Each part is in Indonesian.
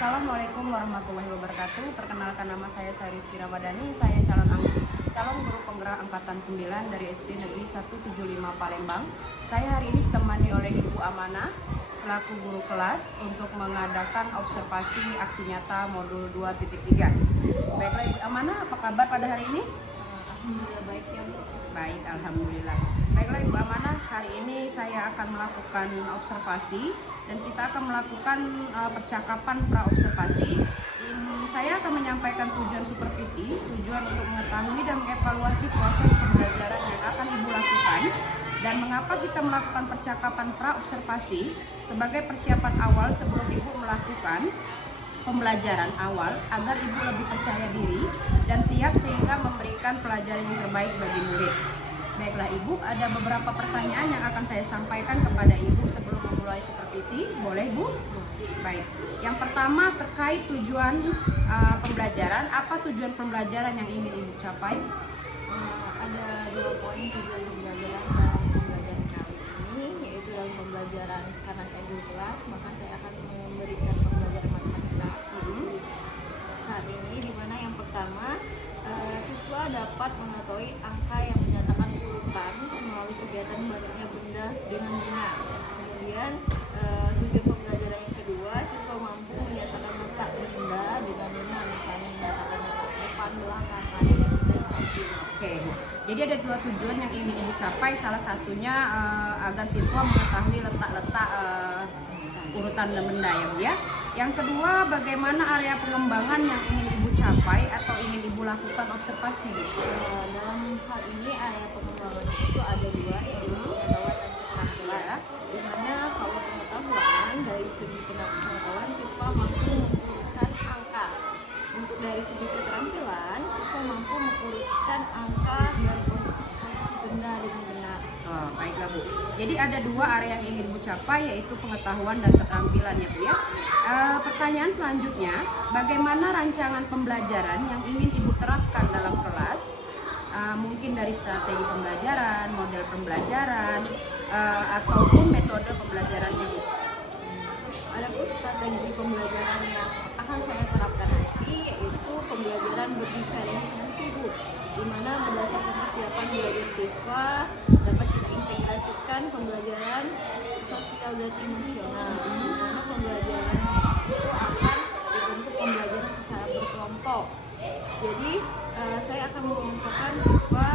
Assalamualaikum warahmatullahi wabarakatuh. Perkenalkan, nama saya Rizky Ramadhani. Saya calon guru penggerak angkatan 9 dari SD Negeri 175 Palembang. Saya hari ini ditemani oleh Ibu Amanah selaku guru kelas untuk mengadakan observasi aksi nyata modul 2.3. Baiklah Ibu Amanah, apa kabar pada hari ini? Alhamdulillah baik ya Bu. Baik, alhamdulillah. Baiklah Ibu Amanah, hari ini saya akan melakukan observasi dan kita akan melakukan percakapan pra-observasi. Saya akan menyampaikan tujuan supervisi, tujuan untuk mengetahui dan mengevaluasi proses pembelajaran yang akan Ibu lakukan, dan mengapa kita melakukan percakapan pra-observasi sebagai persiapan awal sebelum Ibu melakukan pembelajaran awal agar Ibu lebih percaya diri dan siap sehingga memberikan pelajaran yang terbaik bagi murid. Baiklah Ibu, ada beberapa pertanyaan yang akan saya sampaikan kepada Ibu sebelum memulai supervisi. Boleh Bu? Baik. Yang pertama terkait tujuan pembelajaran. Apa tujuan pembelajaran yang ingin Ibu capai? Ada 2 poin tujuan pembelajaran dalam pembelajaran kali ini, yaitu dalam pembelajaran karena saya guru kelas, maka saya akan memberikan pembelajaran matematika saat ini, di mana yang pertama siswa dapat mengetahui angka yang menyatakan urutan melalui kegiatan banyaknya benda dengan benar. Kemudian tujuan pembelajaran yang kedua, siswa mampu menyatakan letak benda dengan benar, misalnya menyatakan letak depan, belakang, kanan, dan samping. Oke Bu. Jadi ada 2 tujuan yang ingin Ibu capai. Salah satunya agar siswa mengetahui letak-letak urutan benda ya Bu ya. Yang kedua, bagaimana area pengembangan yang ingin Ibu capai atau ingin Ibu lakukan observasi Bu? Dalam hal ini area pengembangan itu ada 2, yaitu pengetahuan dan keterampilan. Di mana kalau pengetahuan, dari segi pengetahuan siswa mampu mengurutkan angka. Untuk dari segi keterampilan, siswa mampu mengurutkan angka dan posisi benda dengan benar. Baiklah Bu. Jadi ada 2 area yang ingin Ibu capai, yaitu pengetahuan dan keterampilan ya Bu ya. Pertanyaan selanjutnya, bagaimana rancangan pembelajaran yang ingin Ibu terapkan dalam kelas? Mungkin dari strategi pembelajaran, model pembelajaran, ataupun metode pembelajarannya Bu. Adapun strategi pembelajaran yang akan saya terapkan nanti, yaitu pembelajaran berdiferensiasi Bu, di mana berdasarkan kesiapan belajar siswa dapat kita integrasikan pembelajaran sosial dan emosional, di mana pembelajaran itu akan dibentuk pembelajaran secara berkelompok. Jadi saya akan mengelompokkan siswa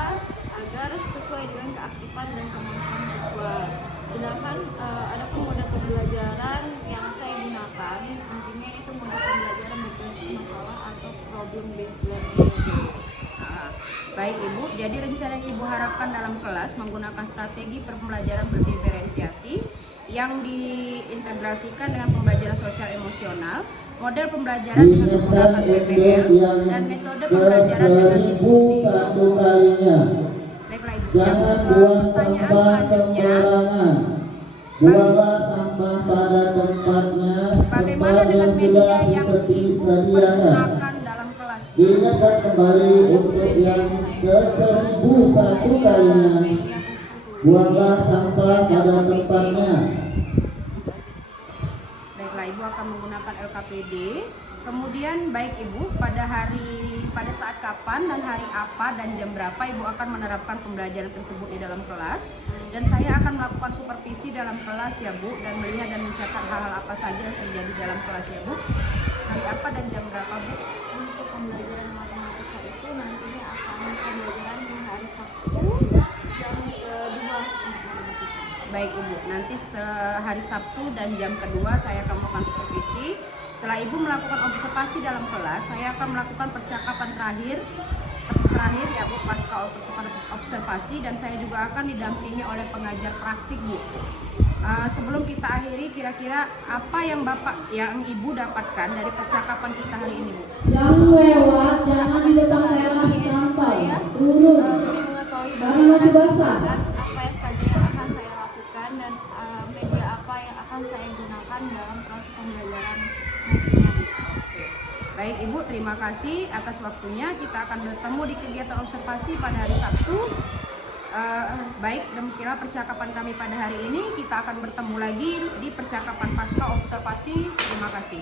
agar sesuai dengan keaktifan dan kemampuan siswa. Sedangkan ada model pembelajaran yang saya gunakan, intinya itu model pembelajaran berbasis masalah atau problem based learning. Baik Ibu, jadi rencana yang Ibu harapkan dalam kelas menggunakan strategi pembelajaran berdiferensiasi yang diintegrasikan dengan pembelajaran sosial emosional, model pembelajaran dengan menggunakan PBL, dan metode pembelajaran dengan diskusi. Baiklah Ibu, pertanyaan selanjutnya, buanglah sampah pada tempatnya. bagaimana dengan media yang Ibu pergunakan dalam kelas? Diingatkan kembali untuk yang ke-1001 kalinya. Buanglah sampah pada tempatnya. Baiklah, Ibu akan menggunakan LKPD. Kemudian baik Ibu, pada saat kapan dan hari apa dan jam berapa Ibu akan menerapkan pembelajaran tersebut di dalam kelas, dan saya akan melakukan supervisi dalam kelas ya Bu, dan melihat dan mencatat hal-hal apa saja yang terjadi dalam kelas ya Bu. Hari apa dan jam berapa Bu? Untuk pembelajaran matematika itu nantinya akan pembelajaran di hari Sabtu jam kedua matematika. Baik Ibu, nanti setelah hari Sabtu dan jam kedua saya akan melakukan supervisi. Setelah Ibu melakukan observasi dalam kelas, saya akan melakukan percakapan terakhir ya Bu, pasca observasi, dan saya juga akan didampingi oleh pengajar praktik Bu. Sebelum kita akhiri, kira-kira apa yang Ibu dapatkan dari percakapan kita hari ini Bu? Yang lewat jangan di depan teras sampai turun karena masih basah. Apa yang saja yang akan saya lakukan dan media apa yang akan saya gunakan dalam proses pembelajaran nantinya. Baik Ibu, terima kasih atas waktunya. Kita akan bertemu di kegiatan observasi pada hari Sabtu. Baik, demikianlah percakapan kami pada hari ini. Kita akan bertemu lagi di percakapan pasca observasi. Terima kasih.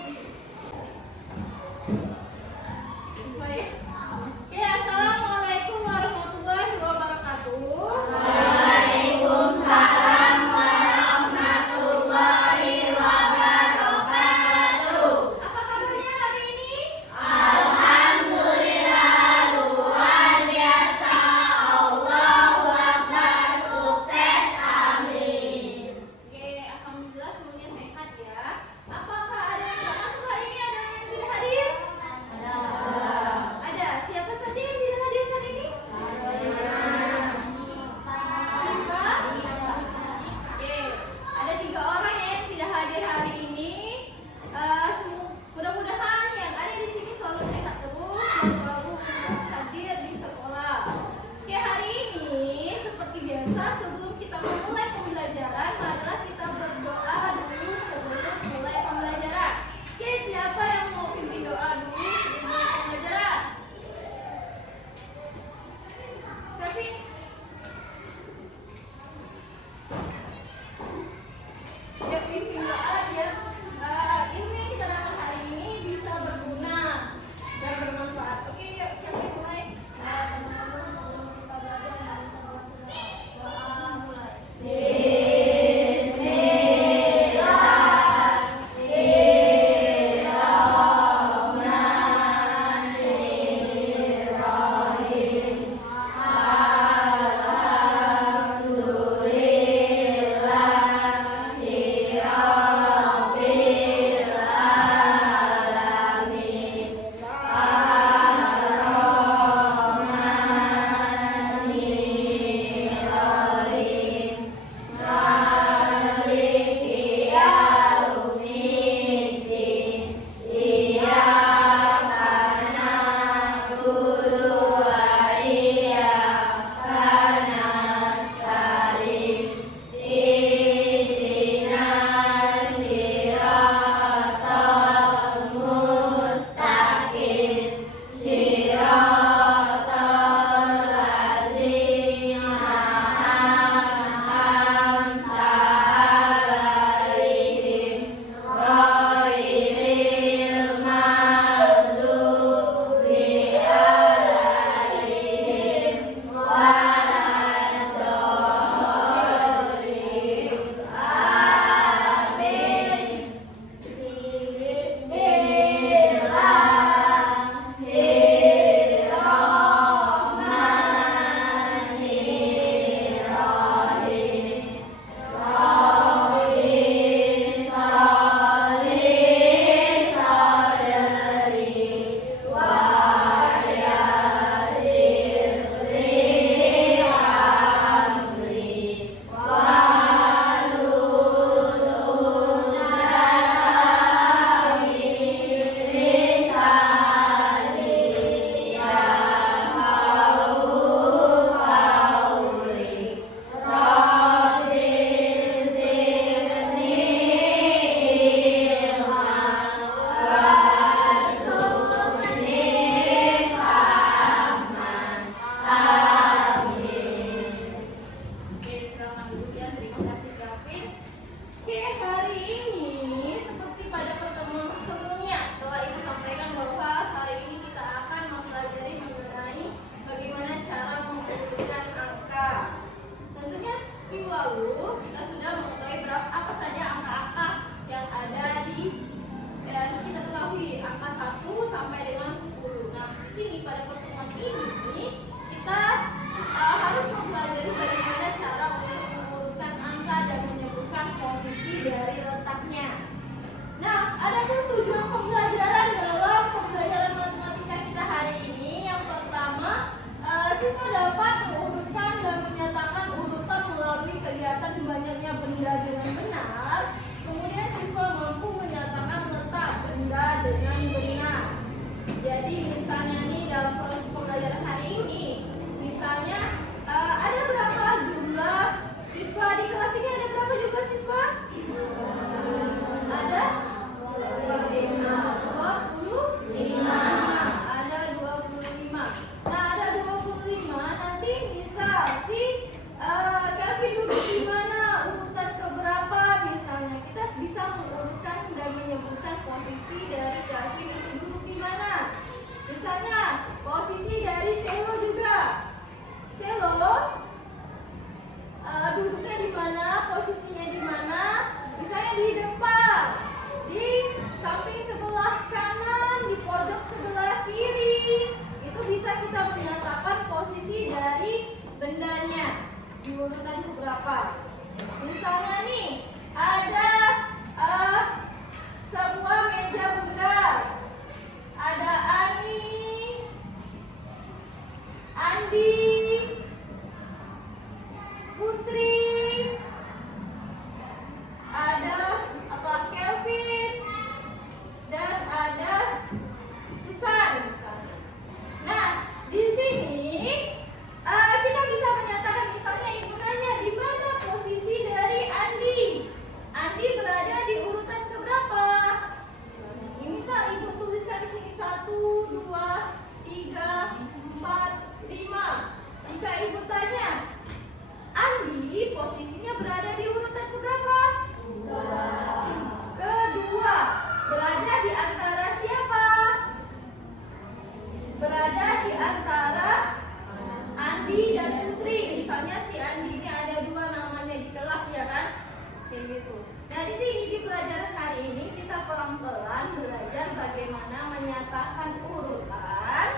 menyatakan urutan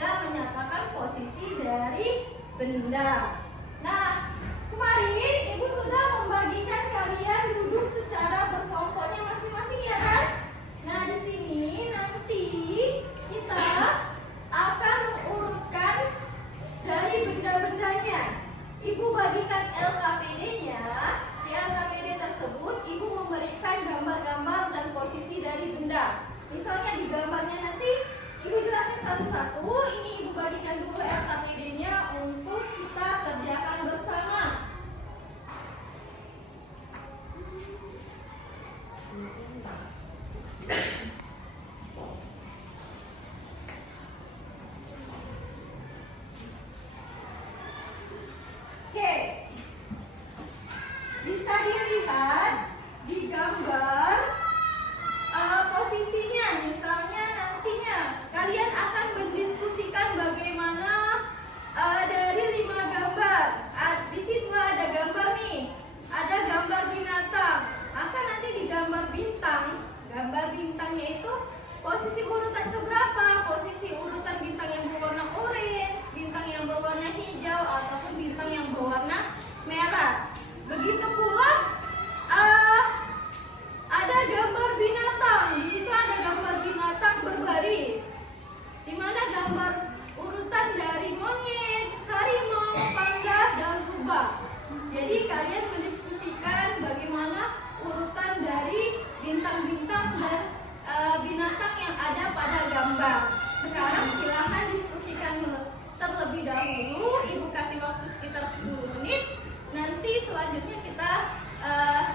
dan menyatakan posisi dari benda. Nah, kemarin Ibu sudah membagikan kalian duduk secara berkelompoknya masing-masing, ya kan? Nah, di sini nanti kita akan mengurutkan dari benda-bendanya. Ibu bagikan LKPD-nya. Di LKPD tersebut Ibu memberikan gambar-gambar dan posisi dari benda. Misalnya di gambarnya nanti Ibu jelasin satu-satu. Ini Ibu bagikan dulu LKPD-nya untuk kita kerjakan bersama. Oke, bisa dilihat di gambar posisinya. Misalnya nantinya kalian akan mendiskusikan bagaimana dari 5 gambar. Di situ ada gambar nih, ada gambar binatang. Maka nanti di gambar bintangnya itu posisi urutan keberapa? Posisi urutan bintang yang berwarna oranye, bintang yang berwarna hijau, ataupun bintang yang berwarna merah. Begitu pula ada gambar binatang. Di situ ada gambar binatang berbaris, di mana gambar urutan dari monyet, harimau, panda, dan rubah. Jadi kalian mendiskusikan bagaimana urutan dari bintang-bintang dan binatang yang ada pada gambar. Sekarang silahkan diskusikan terlebih dahulu. Ibu kasih waktu sekitar 10 menit. Nanti selanjutnya kita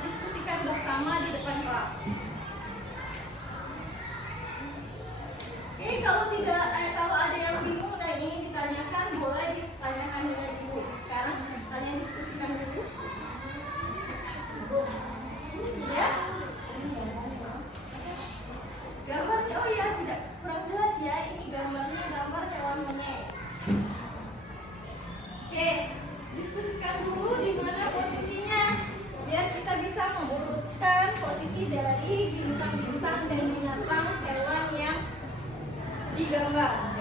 diskusikan bersama di depan kelas. Oke, kalau ada yang bingung dan ingin ditanyakan, boleh ditanyakan dengan Ibu. Sekarang kalian diskusikan dulu. Ya? Gambarnya, oh ya, tidak kurang jelas ya. Ini gambarnya gambar hewan monyet. Oke, diskusikan dulu di mana posisinya, biar kita bisa mengurutkan posisi dari bintang-bintang dan binatang hewan yang digambar.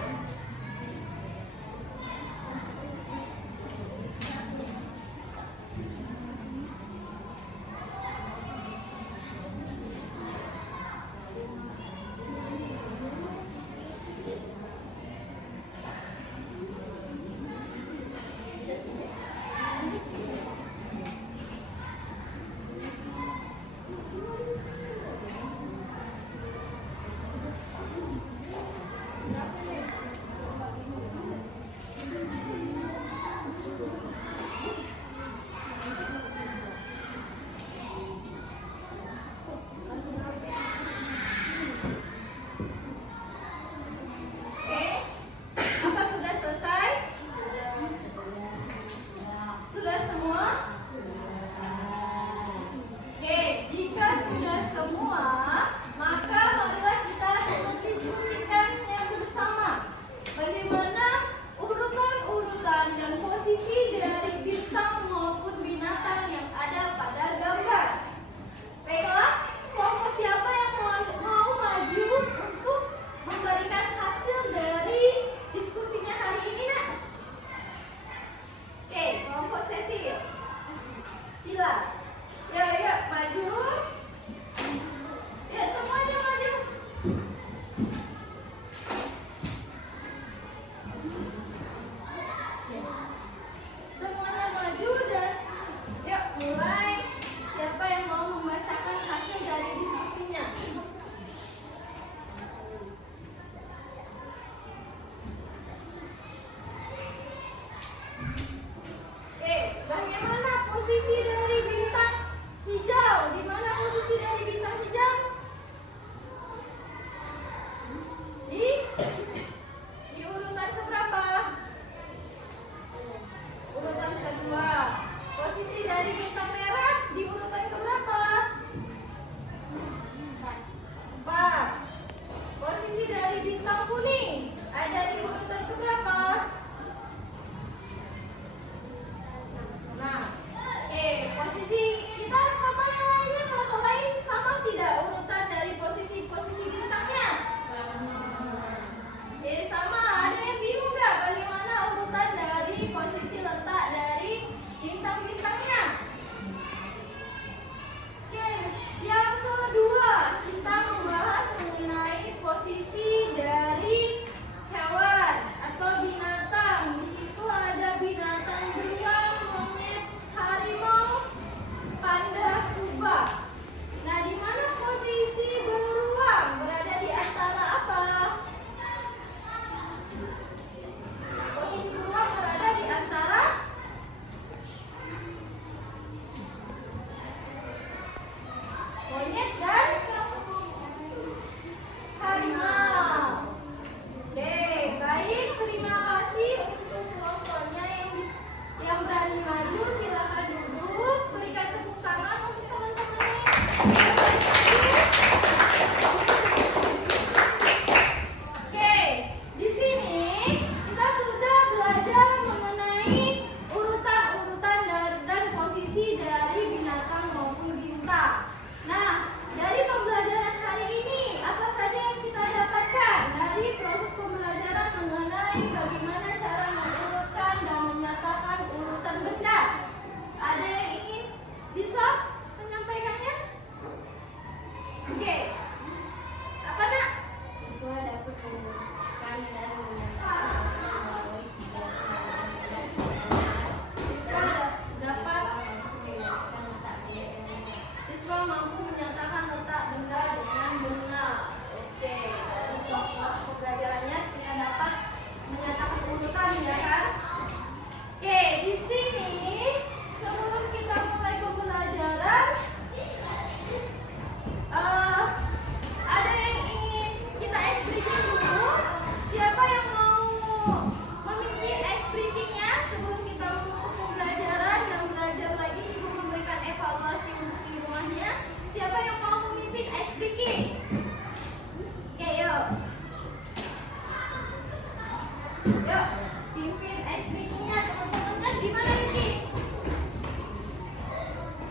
Yuk, pimpin SPG-nya teman-temannya gimana ini?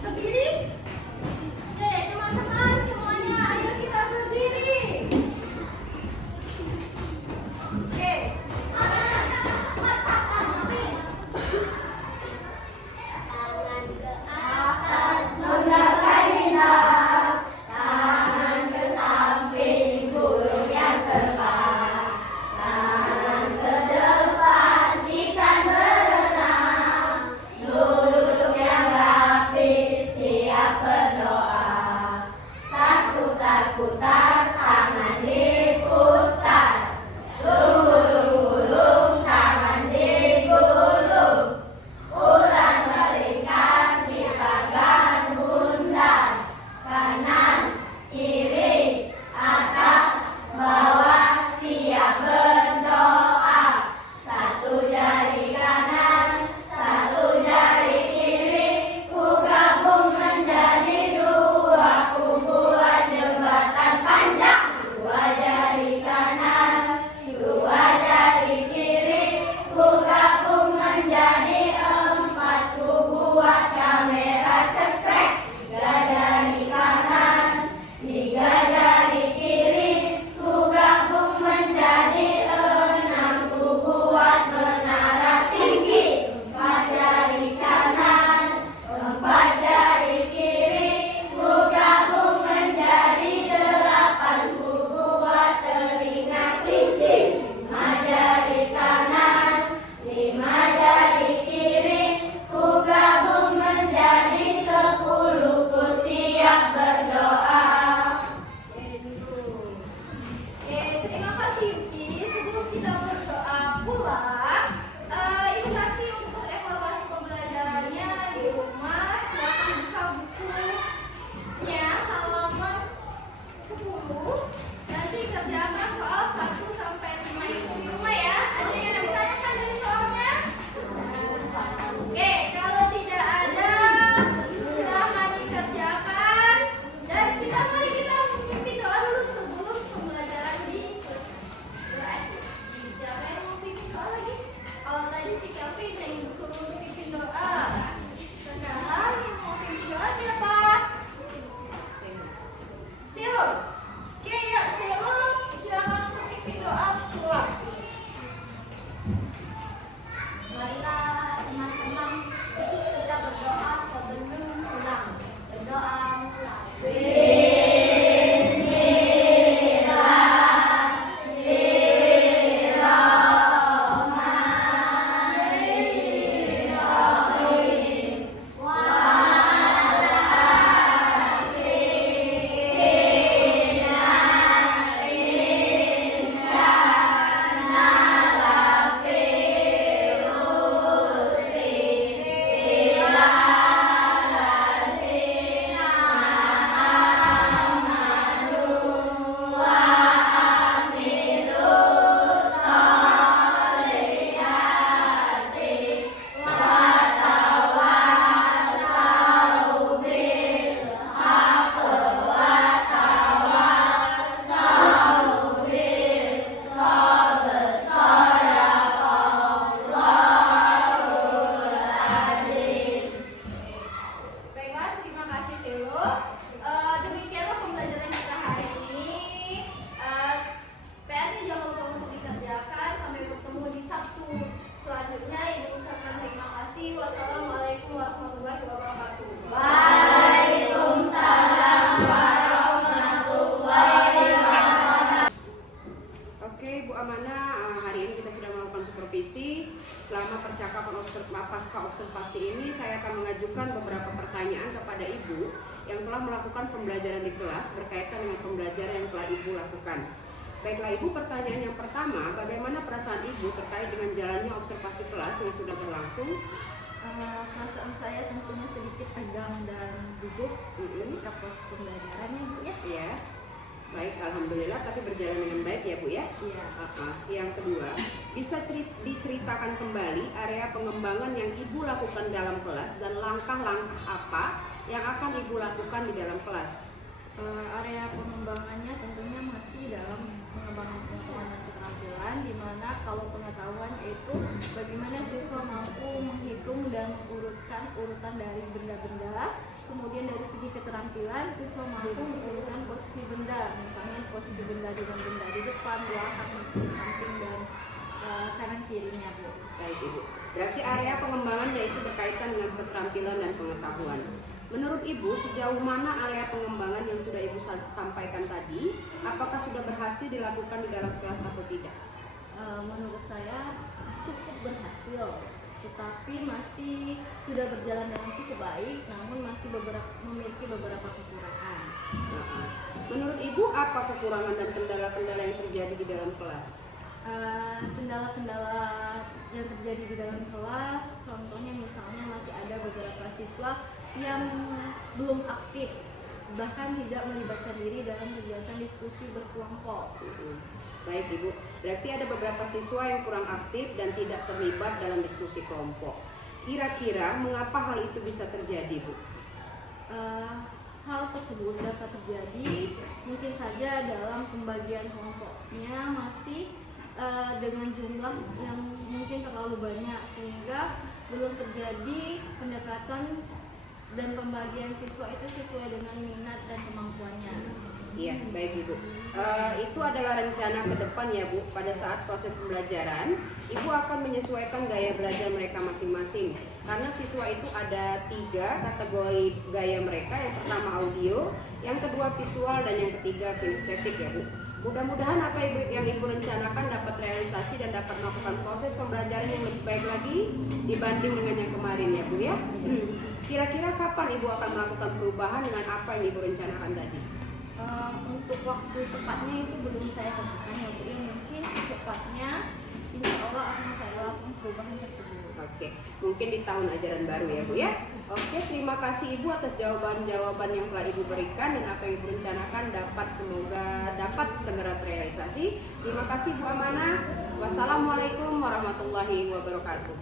Berdiri? Oke, teman-teman semuanya, ayo kita berdiri. Oke. Selama percakapan pasca observasi ini, saya akan mengajukan beberapa pertanyaan kepada Ibu yang telah melakukan pembelajaran di kelas berkaitan dengan pembelajaran yang telah Ibu lakukan. Baiklah Ibu, pertanyaan yang pertama, bagaimana perasaan Ibu terkait dengan jalannya observasi kelas yang sudah berlangsung? Perasaan saya tentunya sedikit tegang dan gugup ketika pos pembelajarannya, Bu ya. Iya. Baik, alhamdulillah, tapi berjalan dengan baik ya Bu ya? Iya. Yang kedua, bisa diceritakan kembali area pengembangan yang Ibu lakukan dalam kelas dan langkah-langkah apa yang akan Ibu lakukan di dalam kelas? Area pengembangannya tentunya masih dalam pengembangan pengetahuan dan keterampilan, di mana kalau pengetahuan yaitu bagaimana siswa mampu menghitung dan urutan dari benda-benda. Kemudian dari segi keterampilan, siswa mampu mengurutkan posisi benda, misalnya posisi benda dengan benda di depan, belakang, samping, dan kanan kirinya, Bu. Baik Ibu, berarti area pengembangan yaitu berkaitan dengan keterampilan dan pengetahuan. Menurut Ibu, sejauh mana area pengembangan yang sudah Ibu sampaikan tadi, apakah sudah berhasil dilakukan di dalam kelas atau tidak? Menurut saya cukup berhasil, tetapi masih sudah berjalan dengan cukup baik, namun masih memiliki beberapa kekurangan. Menurut Ibu, apa kekurangan dan kendala-kendala yang terjadi di dalam kelas? Kendala-kendala yang terjadi di dalam kelas, contohnya misalnya masih ada beberapa siswa yang belum aktif, bahkan tidak melibatkan diri dalam kegiatan diskusi berkelompok. Baik Ibu, berarti ada beberapa siswa yang kurang aktif dan tidak terlibat dalam diskusi kelompok. Kira-kira mengapa hal itu bisa terjadi, Bu? Hal tersebut dapat terjadi mungkin saja dalam pembagian kelompoknya masih dengan jumlah yang mungkin terlalu banyak, sehingga belum terjadi pendekatan dan pembagian siswa itu sesuai dengan minat dan kemampuannya. Iya, baik Ibu. Itu adalah rencana ke depan ya Bu. Pada saat proses pembelajaran, Ibu akan menyesuaikan gaya belajar mereka masing-masing. Karena siswa itu ada 3 kategori gaya mereka. Yang pertama audio, yang kedua visual, dan yang ketiga kinestetik ya Bu. Mudah-mudahan apa yang Ibu rencanakan dapat realisasi dan dapat melakukan proses pembelajaran yang lebih baik lagi dibanding dengan yang kemarin ya Bu ya. Kira-kira kapan Ibu akan melakukan perubahan dengan apa yang Ibu rencanakan tadi? Untuk waktu tepatnya itu belum saya tentukan ya Bu. Mungkin secepatnya insya Allah akan saya lakukan perubahan tersebut. Oke, mungkin di tahun ajaran baru ya Bu ya. Oke, terima kasih Ibu atas jawaban-jawaban yang telah Ibu berikan dan apa yang Ibu rencanakan semoga dapat segera terrealisasi. Terima kasih Bu Amanah. Wassalamualaikum warahmatullahi wabarakatuh.